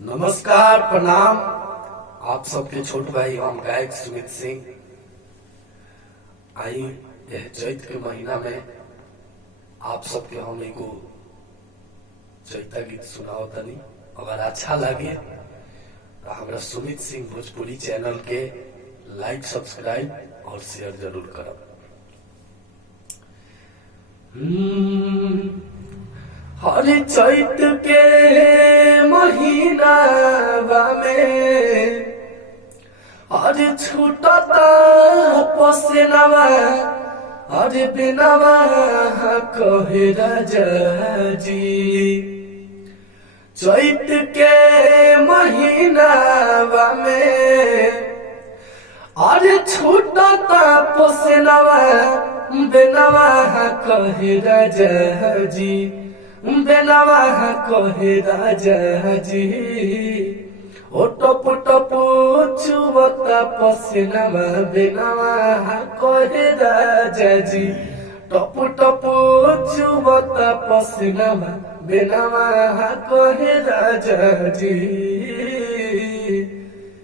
नमस्कार, प्रणाम। आप सबके छोट भाई हम गायक सुमित सिंह। आई यह चैत के महीना में आप सबके हम एगो चैता गीत सुनाओ तनी। अगर अच्छा लगे तो हमारा सुमित सिंह भोजपुरी चैनल के लाइक, सब्सक्राइब और शेयर जरूर करब। हर चैत के महीना में हर छूटता पसेनवा हर बिनवा कहे राजा जी। चैत के महीना में हर छूटता पसेनवा बिनवा कहे राजा जी। बेनवा कहे राजा जी। ओ टप टप चुवता पसीनावा बेनवा कहे राजा जी। टप टप चुवता पसीनावा बेनवा कहे राजा जी।